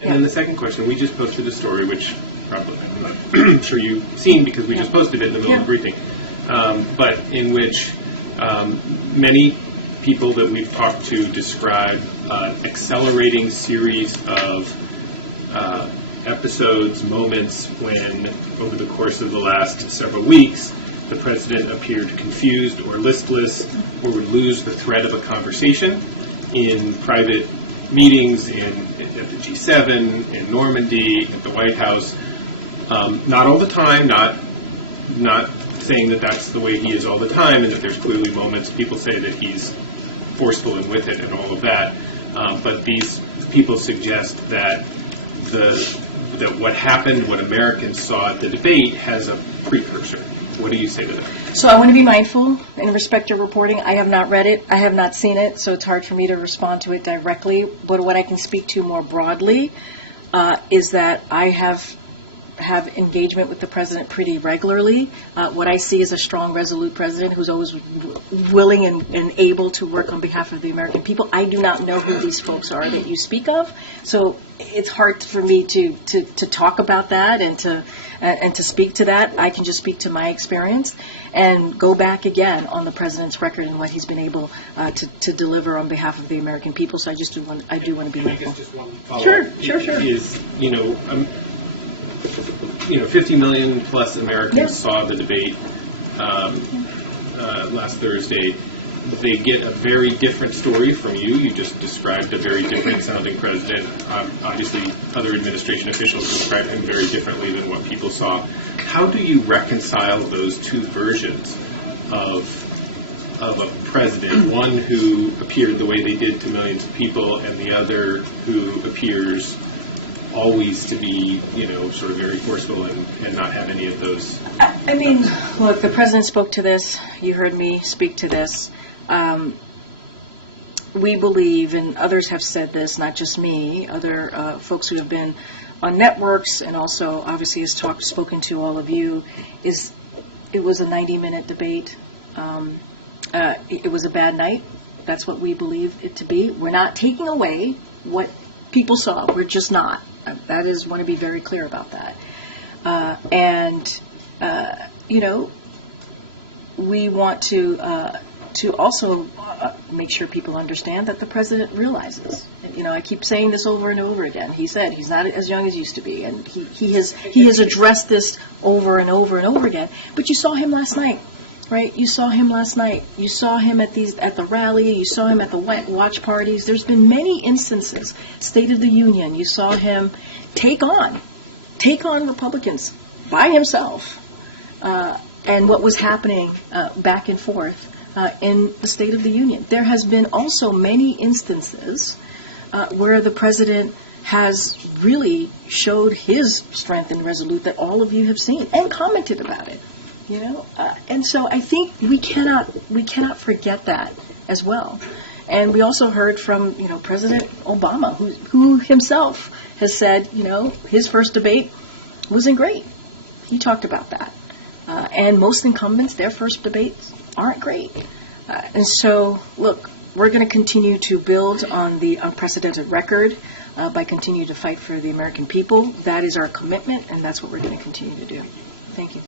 And then the second question, we just posted a story, which probably I'm not sure you've seen because we just posted it in the middle of the briefing, but in which many people that we've talked to describe an accelerating series of episodes, moments when, over the course of the last several weeks, the president appeared confused or listless or would lose the thread of a conversation in private meetings at the G7, in Normandy, at the White House. Not all the time, not saying that that's the way he is all the time and that there's clearly moments people say that he's forceful and with it and all of that. But these people suggest that that what happened, what Americans saw at the debate, has a precursor. What do you say to that? So I want to be mindful and respect your reporting. I have not read it. I have not seen it, so it's hard for me to respond to it directly. But what I can speak to more broadly is that I have engagement with the president pretty regularly. What I see is a strong, resolute president who's always willing and able to work on behalf of the American people. I do not know who these folks are that you speak of, so it's hard for me to talk about that and to speak to that. I can just speak to my experience and go back again on the president's record and what he's been able to deliver on behalf of the American people. So I do want to be mindful. Just one follow-up. Sure. Is 50 million plus Americans saw the debate last Thursday. They get a very different story from you. You just described a very different sounding president. Obviously, other administration officials described him very differently than what people saw. How do you reconcile those two versions of a president, one who appeared the way they did to millions of people and the other who appears always to be, sort of very forceful and not have any of those? I mean, look, the president spoke to this. You heard me speak to this. We believe, and others have said this, not just me, other folks who have been on networks and also obviously has spoken to all of you, it was a 90-minute debate. It was a bad night. That's what we believe it to be. We're not taking away what people saw. We're just not. That is, want to be very clear about that. We want to also make sure people understand that the president realizes. I keep saying this over and over again. He said he's not as young as he used to be, and he has addressed this over and over and over again. But you saw him last night. Right, you saw him last night. You saw him at the rally. You saw him at the watch parties. There's been many instances. State of the Union. You saw him take on Republicans by himself, and what was happening back and forth in the State of the Union. There has been also many instances where the president has really showed his strength and resolute that all of you have seen and commented about it. And so I think we cannot forget that as well. And we also heard from President Obama, who himself has said his first debate wasn't great. He talked about that. And most incumbents, their first debates aren't great. And so, look, we're going to continue to build on the unprecedented record by continuing to fight for the American people. That is our commitment, and that's what we're going to continue to do. Thank you.